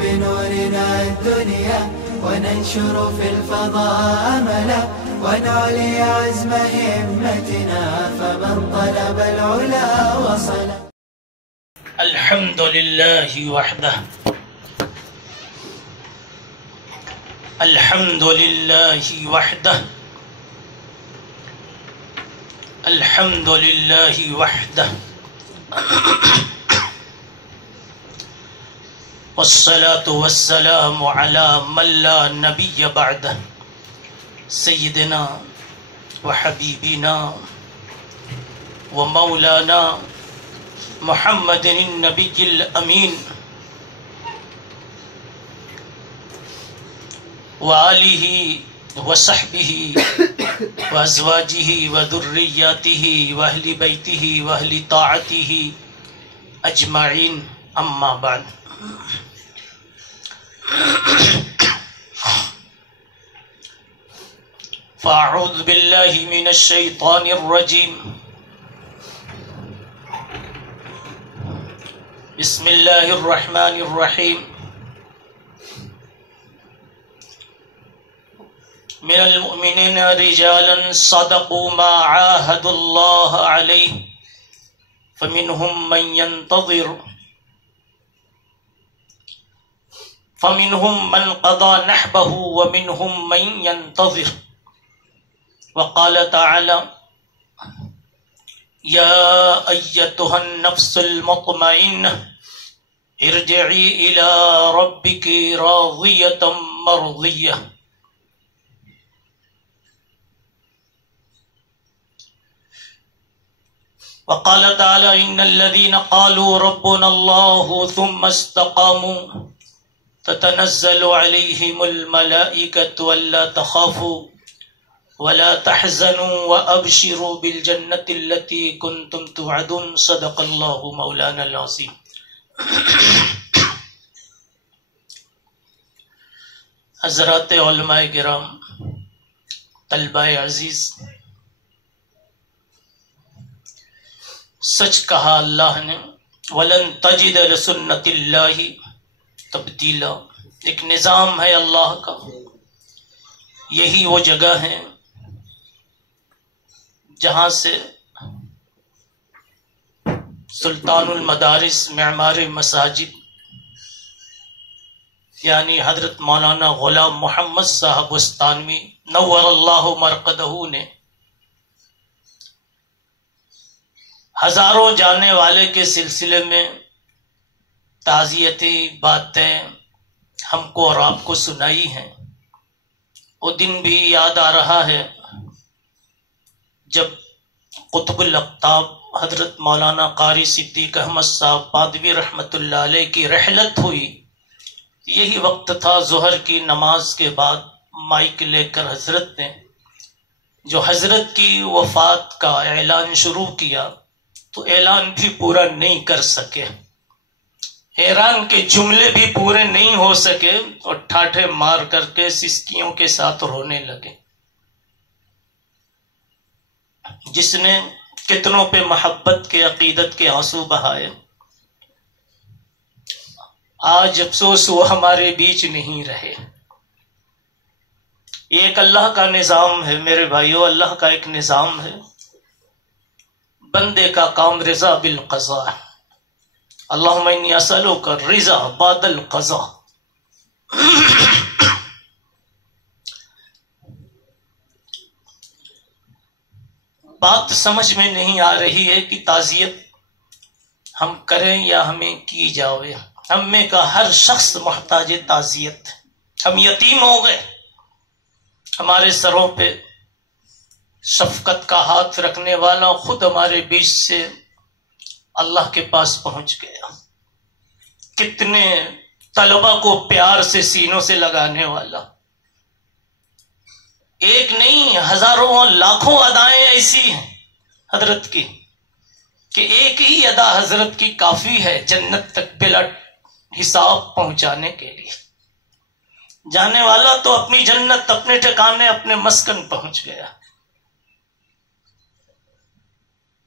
بنورنا الدنيا وننشر في الفضاء أملا ونعلي عزم همتنا فمن طلب العلا وصل. الحمد لله وحده الحمد لله وحده الحمد لله وحده والصلاة والسلام على من لا نبي بعده سيدنا وحبيبنا ومولانا محمد النبي الأمين وآله وصحبه وأزواجه وذرياته وأهل بيته وأهل طاعته أجمعين أما بعد. فأعوذ بالله من الشيطان الرجيم. بسم الله الرحمن الرحيم. من المؤمنين رجالا صدقوا ما عاهدوا الله عليه فمنهم من ينتظر فمنهم من قضى نحبه ومنهم من ينتظر. وقال تعالى يا أيتها النفس المطمئنة ارجعي إلى ربك راضية مرضية. وقال تعالى إن الذين قالوا ربنا الله ثم استقاموا تتنزل عليهم الملائكة ألا تخافوا ولا تحزنوا وأبشروا بالجنة التي كنتم توعدون. صدق الله مولانا العظيم. حضرات علماء کرام، طلباء عزیز، سچ کہا اللہ نے وَلَن تَجِدَ لِسُنَّتِ اللَّهِ تبدیلا. ایک نظام ہے اللہ کا، یہی وہ جگہ ہے جہاں سے سلطان المدارس معمار مساجد یعنی حضرت مولانا غلام محمد صاحب وستانوی نور اللہ مرقدہ نے ہزاروں جانے والے کے سلسلے میں تعزیتی باتیں ہم کو اور آپ کو سنائی ہیں. وہ دن بھی یاد آ رہا ہے جب قطب الاقطاب حضرت مولانا قاری صدیق احمد صاحب پادوی رحمۃ اللہ علیہ کی رحلت ہوئی. یہی وقت تھا ظہر کی نماز کے بعد مائک لے کر حضرت نے جو حضرت کی وفات کا اعلان شروع کیا تو اعلان بھی پورا نہیں کر سکے، حیران کے جملے بھی پورے نہیں ہو سکے اور ٹھاٹھے مار کر کے سسکیوں کے ساتھ رونے لگے. جس نے کتنوں پہ محبت کے عقیدت کے آنسو بہائے، آج افسوس وہ ہمارے بیچ نہیں رہے. یہ ایک اللہ کا نظام ہے میرے بھائیو، اللہ کا ایک نظام ہے. بندے کا کام رضا بالقضاء. اللہم انی اسألوک الرضا بعد القضاء. بات سمجھ میں نہیں آ رہی ہے کہ تعزیت ہم کریں یا ہمیں کی جاوے. ہم میں کا ہر شخص محتاج تعزیت. ہم یتیم ہو گئے. ہمارے سروں پہ شفقت کا ہاتھ رکھنے والا خود ہمارے بیچ سے اللہ کے پاس پہنچ گیا. کتنے طلبہ کو پیار سے سینوں سے لگانے والا. ایک نہیں ہزاروں لاکھوں ادائیں ایسی ہیں حضرت کی کہ ایک ہی ادا حضرت کی کافی ہے جنت تک بلا حساب پہنچانے کے لیے. جانے والا تو اپنی جنت، اپنے ٹھکانے، اپنے مسکن پہنچ گیا.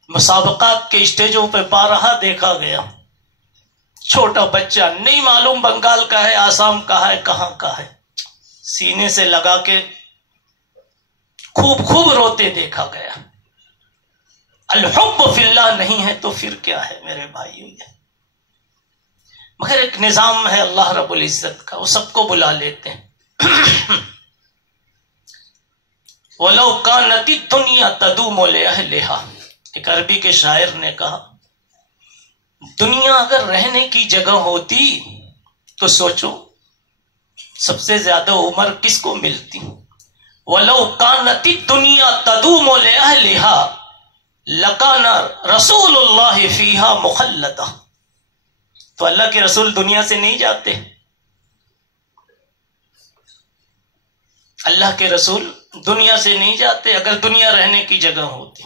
مسابقات کے اسٹیجوں پہ بارہا دیکھا گیا چھوٹا بچہ نہیں معلوم بنگال کا ہے، آسام کا ہے، کہاں کا ہے، سینے سے لگا کے خوب خوب روتے دیکھا گیا۔ الحب فی اللہ نہیں ہے تو پھر کیا ہے میرے بھائیو؟ مگر ایک نظام ہے اللہ رب العزت کا، وہ سب کو بلا لیتے ہیں۔ وَلَوْ كَانَتِ الدُّنْيَا تَدُومُ لِأَهْلِهَا، ایک عربی کے شاعر نے کہا دنیا اگر رہنے کی جگہ ہوتی تو سوچو سب سے زیادہ عمر کس کو ملتی؟ وَلَوْ كَانَتِ الدُّنْيَا تَدُومُ لِأَهْلِهَا لَكَانَ رَسُولُ اللَّهِ فِيهَا مُخَلَّدًا، تو اللہ کے رسول دنیا سے نہیں جاتے، اللہ کے رسول دنیا سے نہیں جاتے اگر دنیا رہنے کی جگہ ہوتی۔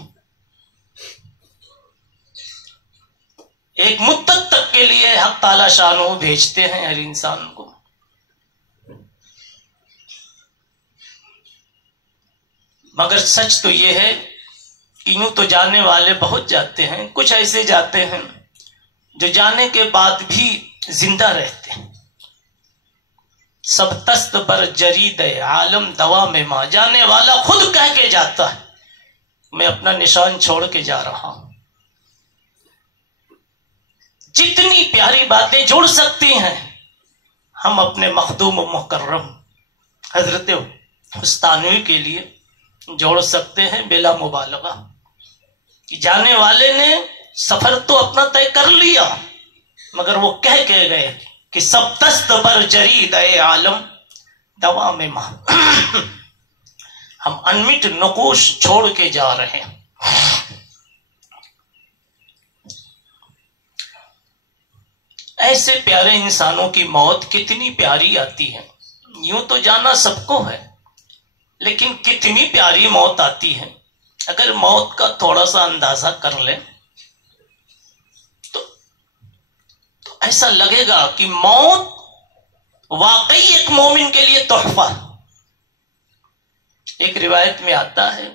ایک مدت تک کے لیے حق تعالی شانہ بھیجتے ہیں ہر انسان کو، مگر سچ تو یہ ہے کہ یوں تو جانے والے بہت جاتے ہیں، کچھ ایسے جاتے ہیں جو جانے کے بعد بھی زندہ رہتے ہیں۔ سب تست بر جرید عالم دوا میں ماں، جانے والا خود کہہ کے جاتا ہے میں اپنا نشان چھوڑ کے جا رہا ہوں۔ جتنی پیاری باتیں جڑ سکتی ہیں ہم اپنے مخدوم و مکرم حضرت حسطانوی کے لیے جوڑ سکتے ہیں بلا مبالغہ، کہ جانے والے نے سفر تو اپنا طے کر لیا مگر وہ کہہ کے گئے کہ سب تست بر جرید اے عالم دوا میں ماں، ہم انمٹ نقوش چھوڑ کے جا رہے ہیں۔ ایسے پیارے انسانوں کی موت کتنی پیاری آتی ہے، یوں تو جانا سب کو ہے لیکن کتنی پیاری موت آتی ہے۔ اگر موت کا تھوڑا سا اندازہ کر لیں تو ایسا لگے گا کہ موت واقعی ایک مومن کے لیے تحفہ۔ ایک روایت میں آتا ہے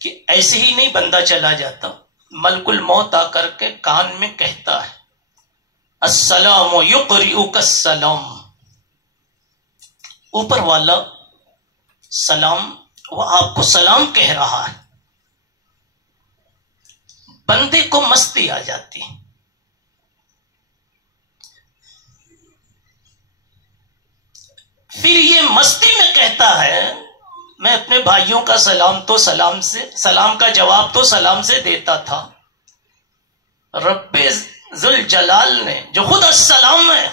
کہ ایسے ہی نہیں بندہ چلا جاتا، ملک الموت آ کر کے کان میں کہتا ہے السلام یقرئک السلام، اوپر والا سلام وہ آپ کو سلام کہہ رہا ہے۔ بندے کو مستی آ جاتی ہے، پھر یہ مستی میں کہتا ہے میں اپنے بھائیوں کا سلام کا جواب تو سلام سے دیتا تھا، رب ذوالجلال نے جو خود السلام ہے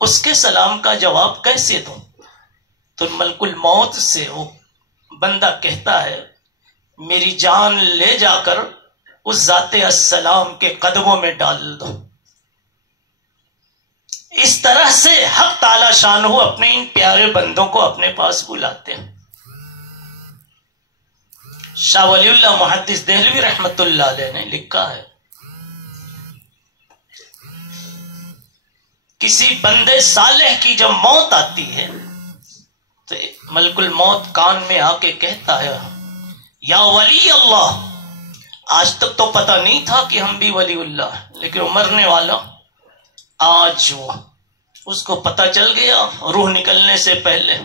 اس کے سلام کا جواب کیسے دوں؟ تو ملک الموت سے وہ بندہ کہتا ہے میری جان لے جا کر اس ذات السلام کے قدموں میں ڈال دو۔ اس طرح سے حق تعالی شانہ اپنے ان پیارے بندوں کو اپنے پاس بلاتے ہیں۔ شاہ ولی اللہ محدث دہلوی رحمت اللہ علیہ نے لکھا ہے کسی بندے صالح کی جب موت آتی ہے تو ملک الموت کان میں آ کے کہتا ہے یا ولی اللہ، آج تک تو پتہ نہیں تھا کہ ہم بھی ولی اللہ، لیکن مرنے والا آج وہ اس کو پتہ چل گیا روح نکلنے سے پہلے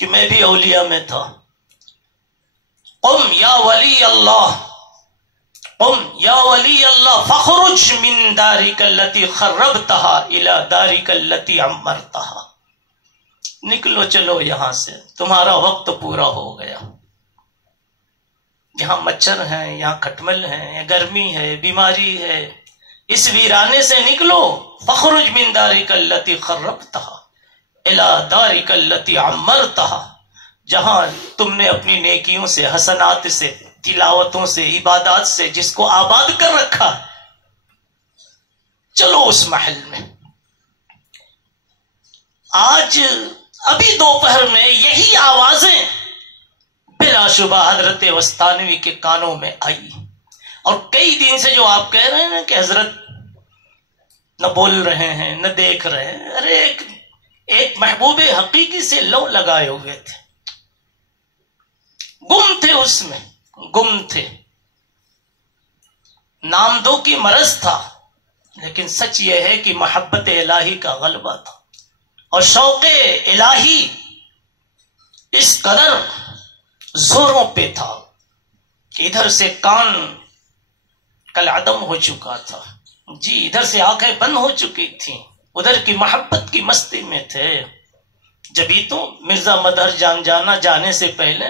کہ میں بھی اولیاء میں تھا۔ قم یا ولی اللہ، قم یا ولی اللہ فخرج من دارک التی خربتہا الى دارک التی عمرتہا، نکلو چلو یہاں سے، تمہارا وقت پورا ہو گیا۔ یہاں مچھر ہیں، یہاں کھٹمل ہیں، گرمی ہے، بیماری ہے، اس ویرانے سے نکلو۔ فخرج من دارک التی خربتہا الی دارک التی عمرتہا، جہاں تم نے اپنی نیکیوں سے، حسنات سے، تلاوتوں سے، عبادات سے جس کو آباد کر رکھا، چلو اس محل میں۔ آج ابھی دوپہر میں یہی آوازیں بلا شبہ حضرت وسطانوی کے کانوں میں آئی، اور کئی دن سے جو آپ کہہ رہے ہیں کہ حضرت نہ بول رہے ہیں نہ دیکھ رہے ہیں، ارے ایک محبوب حقیقی سے لو لگائے ہوئے تھے، گم تھے، اس میں گم تھے، نام دو کی مرض تھا، لیکن سچ یہ ہے کہ محبت الہی کا غلبہ تھا اور شوق الہی اس قدر زوروں پہ تھا کہ ادھر سے کان کالعدم ہو چکا تھا، جی ادھر سے آنکھیں بند ہو چکی تھیں، ادھر کی محبت کی مستی میں تھے۔ جبھی تو مرزا مدہر جان جانا جانے سے پہلے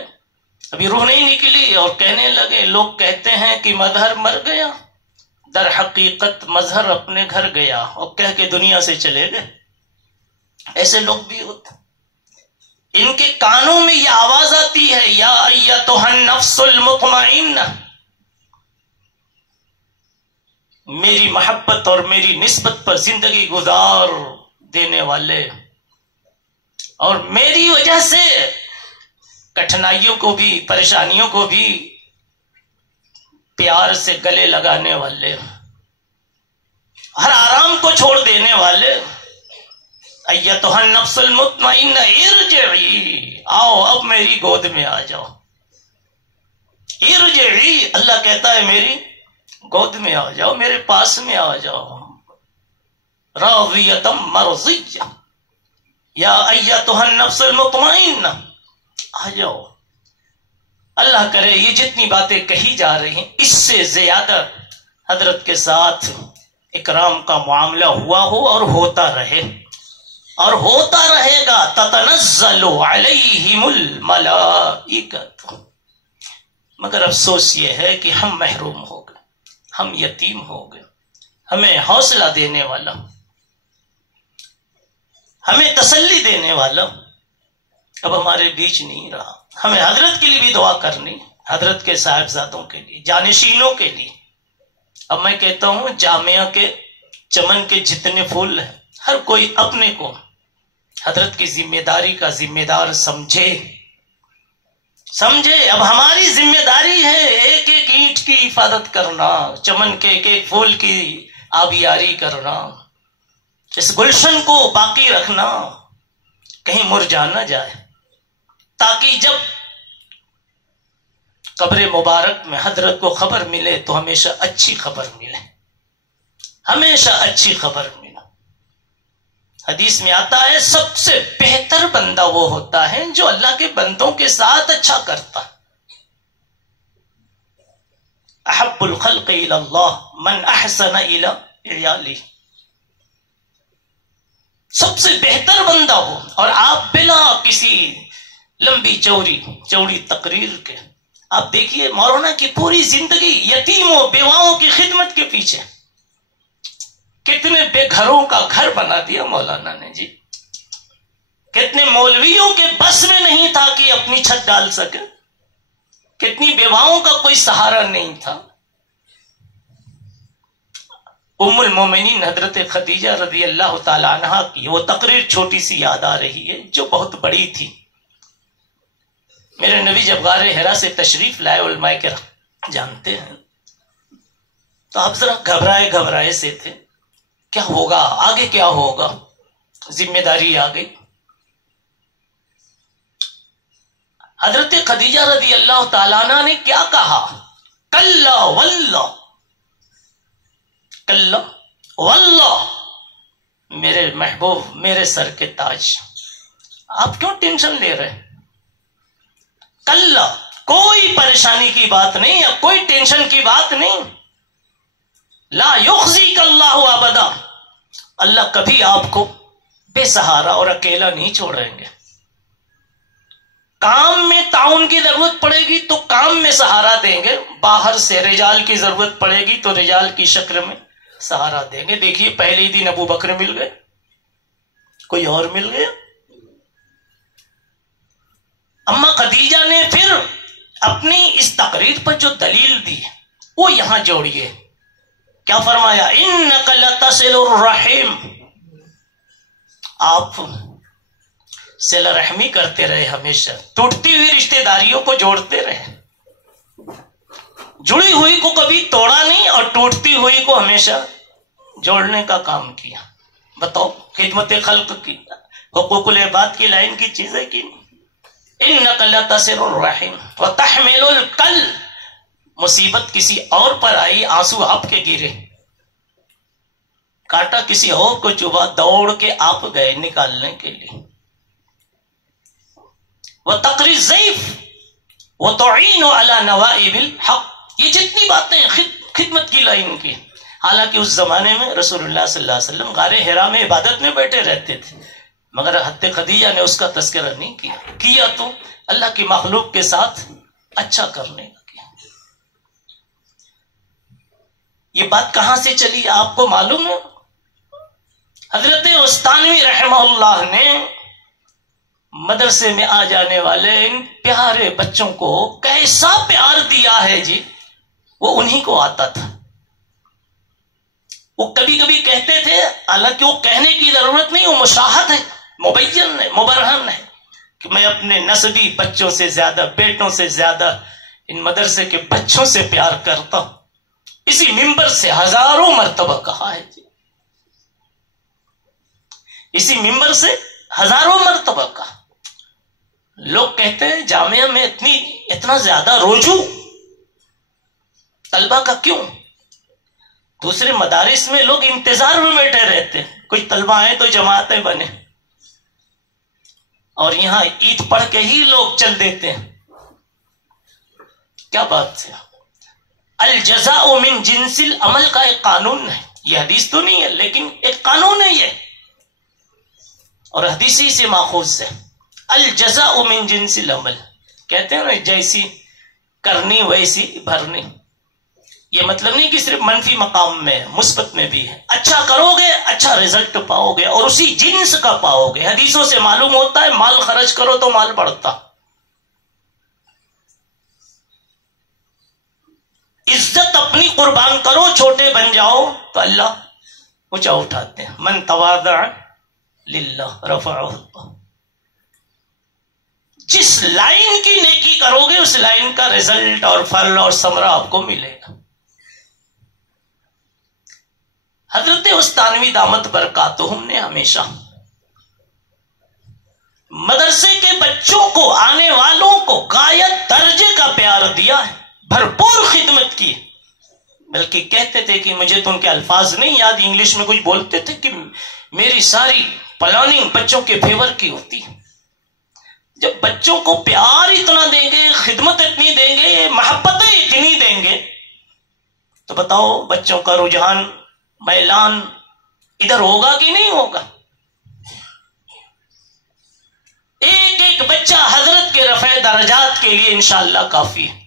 ابھی روح نہیں نکلی اور کہنے لگے، لوگ کہتے ہیں کہ مدہر مر گیا، در حقیقت مظہر اپنے گھر گیا، اور کہہ کے دنیا سے چلے گئے۔ ایسے لوگ بھی ہوتے، ان کے کانوں میں یہ آواز آتی ہے، یا ایتھا النفس المطمئنہ، میری محبت اور میری نسبت پر زندگی گزار دینے والے اور میری وجہ سے کٹھنائیوں کو بھی پریشانیوں کو بھی پیار سے گلے لگانے والے، ہر آرام کو چھوڑ دینے والے، ایتھا النفس المطمئنہ ارجعی، آؤ اب میری گود میں آ جاؤ، ارجعی، اللہ کہتا ہے میری گود میں آ جاؤ، میرے پاس میں آ جاؤ، راضیۃ مرضیہ، یا ایتھا النفس المطمئنہ، آ جاؤ۔ اللہ کرے یہ جتنی باتیں کہی جا رہی ہیں اس سے زیادہ حضرت کے ساتھ اکرام کا معاملہ ہوا ہو اور ہوتا رہے اور ہوتا رہے گا۔ تتنزل علیہم الملائکۃ، مگر افسوس یہ ہے کہ ہم محروم ہو گئے، ہم یتیم ہو گئے۔ ہمیں حوصلہ دینے والا، ہمیں تسلی دینے والا اب ہمارے بیچ نہیں رہا۔ ہمیں حضرت کے لیے بھی دعا کرنی، حضرت کے صاحبزادوں کے لیے، جانشینوں کے لیے۔ اب میں کہتا ہوں جامعہ کے چمن کے جتنے پھول ہیں، ہر کوئی اپنے کو حضرت کی ذمہ داری کا ذمہ دار سمجھے۔ اب ہماری ذمہ داری ہے ایک ایک اینٹ کی حفاظت کرنا، چمن کے ایک ایک پھول کی آبیاری کرنا، اس گلشن کو باقی رکھنا، کہیں مرجھا نہ جائے، تاکہ جب قبر مبارک میں حضرت کو خبر ملے تو ہمیشہ اچھی خبر ملے، ہمیشہ اچھی خبر ملے۔ حدیث میں آتا ہے سب سے بہتر بندہ وہ ہوتا ہے جو اللہ کے بندوں کے ساتھ اچھا کرتا ہے۔ احب الخلق الی اللہ من احسن الی عیالی، سب سے بہتر بندہ ہو، اور آپ بلا کسی لمبی چوڑی تقریر کے آپ دیکھیے مولانا کی پوری زندگی یتیموں بیواؤں کی خدمت کے پیچھے، کتنے بے گھروں کا گھر بنا دیا مولانا نے جی، کتنے مولویوں کے بس میں نہیں تھا کہ اپنی چھت ڈال سکے، کتنی بیواؤں کا کوئی سہارا نہیں تھا۔ ام المومنین حضرت خدیجہ رضی اللہ تعالی عنہا کی وہ تقریر چھوٹی سی یاد آ رہی ہے جو بہت بڑی تھی۔ میرے نبی جب غار حرا سے تشریف لائے، علماء کرام جانتے ہیں، تو آپ ذرا گھبرائے سے تھے، کیا ہوگا آگے، کیا ہوگا، ذمہ داری آ گئی۔ حضرت خدیجہ رضی اللہ تعالیٰ عنہ نے کیا کہا، کلا واللہ، کلا واللہ، میرے محبوب، میرے سر کے تاج، آپ کیوں ٹینشن لے رہے ہیں؟ کلا، کوئی پریشانی کی بات نہیں، اب کوئی ٹینشن کی بات نہیں۔ لا یخزیک اللہ ابدا، اللہ کبھی آپ کو بے سہارا اور اکیلا نہیں چھوڑیں گے۔ کام میں تعاون کی ضرورت پڑے گی تو کام میں سہارا دیں گے، باہر سے رجال کی ضرورت پڑے گی تو رجال کی شکل میں سہارا دیں گے۔ دیکھیے پہلے ہی دن ابو بکر مل گئے، کوئی اور مل گیا۔ اما خدیجہ نے پھر اپنی اس تقریر پر جو دلیل دی وہ یہاں جوڑیے، کیا فرمایا، انک لتصل الرحم، آپ صلہ رحمی کرتے رہے، ہمیشہ ٹوٹتی ہوئی رشتہ داریوں کو جوڑتے رہے، جڑی ہوئی کو کبھی توڑا نہیں اور ٹوٹتی ہوئی کو ہمیشہ جوڑنے کا کام کیا۔ بتاؤ خدمت خلق کی، حقوق العباد کی لائن کی چیزیں کی۔ انک لتصل الرحم وتحمل الکل، مصیبت کسی اور پر آئی، آنسو آپ کے گرے، کاٹا کسی اور کو چبھا، دوڑ کے آپ گئے نکالنے کے لیے. وَتَقْرِي الضَّيْفَ وَتُعِينُ عَلَى نَوَائِبِ الْحَقِّ، یہ جتنی باتیں خدمت کی لائن کی. حالانکہ اس زمانے میں رسول اللہ صلی اللہ علیہ وسلم غار حرا میں عبادت میں بیٹھے رہتے تھے، مگر حضرت خدیجہ نے اس کا تذکرہ نہیں کیا تو اللہ کی مخلوق کے ساتھ اچھا کرنے کا کیا. یہ بات کہاں سے چلی آپ کو معلوم ہے؟ حضرت استانوی رحمہ اللہ نے مدرسے میں آ جانے والے ان پیارے بچوں کو کیسا پیار دیا ہے جی، وہ انہی کو آتا تھا. وہ کبھی کبھی کہتے تھے، حالانکہ وہ کہنے کی ضرورت نہیں، وہ مشاہد ہے، مبین ہے، مبرہن ہے، کہ میں اپنے نسبی بچوں سے زیادہ، بیٹوں سے زیادہ ان مدرسے کے بچوں سے پیار کرتا ہوں. اسی منبر سے ہزاروں مرتبہ کہا ہے جی، اسی منبر سے ہزاروں مرتبہ کہا. لوگ کہتے ہیں جامعہ میں اتنا زیادہ رجوع طلبہ کا کیوں؟ دوسرے مدارس میں لوگ انتظار میں بیٹھے رہتے ہیں، کچھ طلبہ آئے تو جماعتیں بنے، اور یہاں عید پڑھ کے ہی لوگ چل دیتے ہیں. کیا بات ہے؟ الجزاء من جنس العمل کا ایک قانون ہے، یہ حدیث تو نہیں ہے لیکن ایک قانون ہے یہ، اور حدیثی سے ماخوذ ہے. الجزاء من جنس العمل، کہتے ہیں نا جیسی کرنی ویسی بھرنی. یہ مطلب نہیں کہ صرف منفی مقام میں، مثبت میں بھی ہے. اچھا کرو گے اچھا رزلٹ پاؤ گے، اور اسی جنس کا پاؤ گے. حدیثوں سے معلوم ہوتا ہے مال خرچ کرو تو مال بڑھتا، عزت اپنی قربان کرو، چھوٹے بن جاؤ تو اللہ اونچا اٹھاتے ہیں. من تواضع للہ رفعہ اللہ. جس لائن کی نیکی کرو گے اس لائن کا رزلٹ اور پھل اور ثمرہ آپ کو ملے گا. حضرت استانوی دامت برکاتہم نے ہمیشہ مدرسے کے بچوں کو، آنے والوں کو غایت درجے کا پیار دیا ہے، بھرپور خدمت کی. بلکہ کہتے تھے کہ مجھے تو ان کے الفاظ نہیں یاد، انگلش میں کچھ بولتے تھے کہ میری ساری پلاننگ بچوں کے فیور کی ہوتی ہے. جب بچوں کو پیار اتنا دیں گے، خدمت اتنی دیں گے، محبتیں اتنی دیں گے، تو بتاؤ بچوں کا رجحان، میلان ادھر ہوگا کہ نہیں ہوگا؟ ایک ایک بچہ حضرت کے رفع درجات کے لیے انشاءاللہ کافی ہے.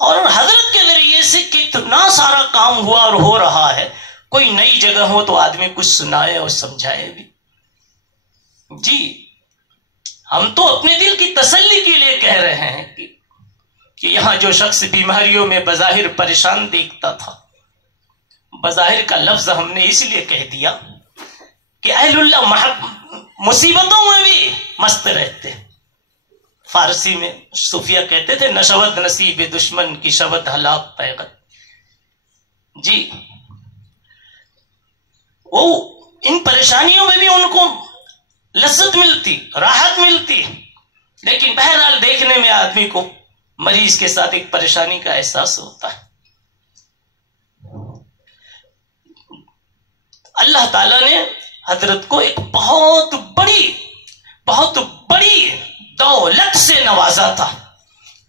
اور حضرت کے ذریعے سے کتنا سارا کام ہوا اور ہو رہا ہے. کوئی نئی جگہ ہو تو آدمی کچھ سنائے اور سمجھائے بھی. جی ہم تو اپنے دل کی تسلی کے لیے کہہ رہے ہیں کہ یہاں جو شخص بیماریوں میں بظاہر پریشان دیکھتا تھا، بظاہر کا لفظ ہم نے اس لیے کہہ دیا کہ اہل اللہ مصیبتوں میں بھی مست رہتے. فارسی میں صوفیہ کہتے تھے نشود نصیب دشمن کی شود ہلاک پیغت. جی وہ ان پریشانیوں میں بھی ان کو لذت ملتی، راحت ملتی، لیکن بہرحال دیکھنے میں آدمی کو مریض کے ساتھ ایک پریشانی کا احساس ہوتا ہے. اللہ تعالیٰ نے حضرت کو ایک بہت بڑی دولت سے نوازا تھا.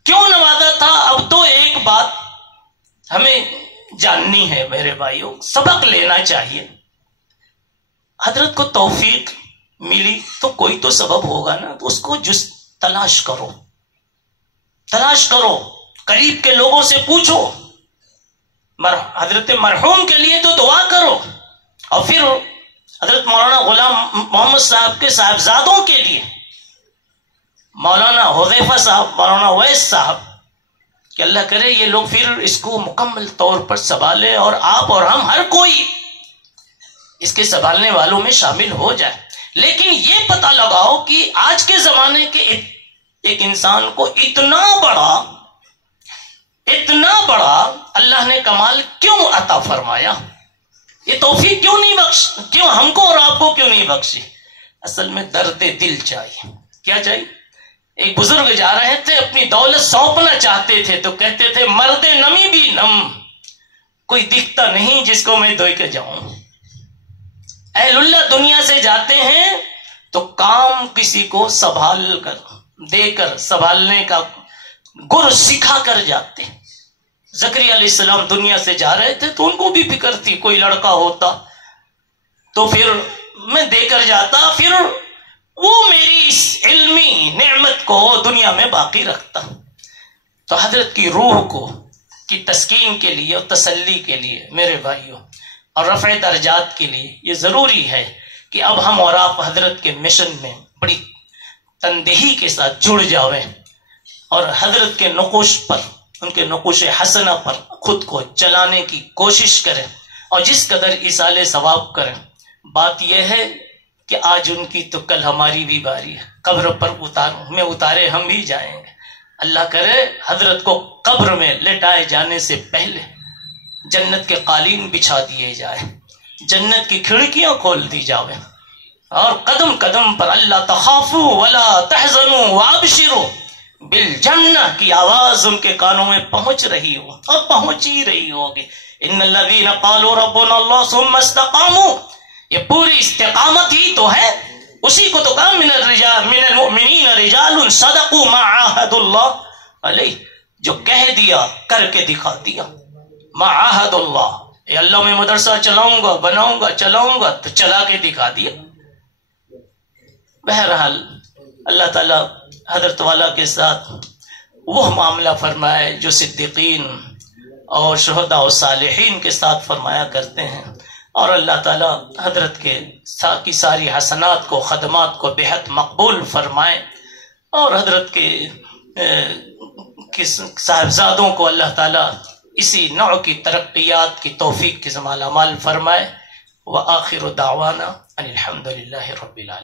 کیوں نوازا تھا؟ اب تو ایک بات ہمیں جاننی ہے میرے بھائیوں، سبق لینا چاہیے. حضرت کو توفیق ملی تو کوئی تو سبب ہوگا نا، تو اس کو تلاش کرو، قریب کے لوگوں سے پوچھو، حضرت مرحوم کے لیے تو دعا کرو، اور پھر حضرت مولانا غلام محمد صاحب کے صاحبزادوں کے لیے، مولانا حذیفہ صاحب، مولانا ویس صاحب، کہ اللہ کرے یہ لوگ پھر اس کو مکمل طور پر سنبھالے، اور آپ اور ہم ہر کوئی اس کے سنبھالنے والوں میں شامل ہو جائے. لیکن یہ پتہ لگاؤ کہ آج کے زمانے کے ایک انسان کو اتنا بڑا اللہ نے کمال کیوں عطا فرمایا؟ یہ توفیق کیوں ہم کو اور آپ کو کیوں نہیں بخشی؟ اصل میں درد دل چاہیے. کیا چاہیے؟ ایک بزرگ جا رہے تھے، اپنی دولت سونپنا چاہتے تھے تو کہتے تھے مرد نمی بھی نم، کوئی دکھتا نہیں جس کو میں دھوئے کے جاؤں. اہل اللہ دنیا سے جاتے ہیں تو کام کسی کو سنبھال کر دے کر سنبھالنے کا گر سکھا کر جاتے. زکریا علیہ السلام دنیا سے جا رہے تھے تو ان کو بھی فکر تھی، کوئی لڑکا ہوتا تو پھر میں دے کر جاتا، پھر وہ میری اس علمی نعمت کو دنیا میں باقی رکھتا. تو حضرت کی روح کو کی تسکین کے لیے اور تسلی کے لیے میرے بھائیوں اور رفع درجات کے لیے یہ ضروری ہے کہ اب ہم اور آپ حضرت کے مشن میں بڑی تندہی کے ساتھ جڑ جاویں اور حضرت کے نقوش پر، ان کے نقوش حسنہ پر خود کو چلانے کی کوشش کریں اور جس قدر ایصال ثواب کریں. بات یہ ہے کہ آج ان کی تو کل ہماری بھی باری ہے. قبر پر اتارے ہم بھی جائیں گے. اللہ کرے حضرت کو قبر میں لٹائے جانے سے پہلے جنت کے قالین بچھا دیے جائے، جنت کی کھڑکیاں کھول دی جاویں اور قدم قدم پر اللہ تخافوا ولا تحزنوا وابشروا بالجنہ کی آواز ان کے کانوں میں پہنچ رہی ہو اور پہنچ ہی رہی ہوگی. ان الذین قالوا ربنا اللہ ثم استقاموا، یہ پوری استقامت ہی تو ہے. اسی کو تو کہا من المؤمنین رجال صدقوا ما عاهدوا اللہ علیہ، جو کہہ دیا کر کے دکھا دیا. ما عاهد اللہ، اے اللہ میں مدرسہ چلاؤں گا، بناؤں گا، چلاؤں گا، تو چلا کے دکھا دیا. بہرحال اللہ تعالی حضرت والا کے ساتھ وہ معاملہ فرمائے جو صدیقین اور شہداء و صالحین کے ساتھ فرمایا کرتے ہیں، اور اللہ تعالی حضرت کے کی ساری حسنات کو، خدمات کو بے حد مقبول فرمائے، اور حضرت کے صاحبزادوں کو اللہ تعالی اسی نوع کی ترقیات کی توفیق کے مالا مال فرمائے. وآخر دعوانا ان الحمد للہ رب العالمین.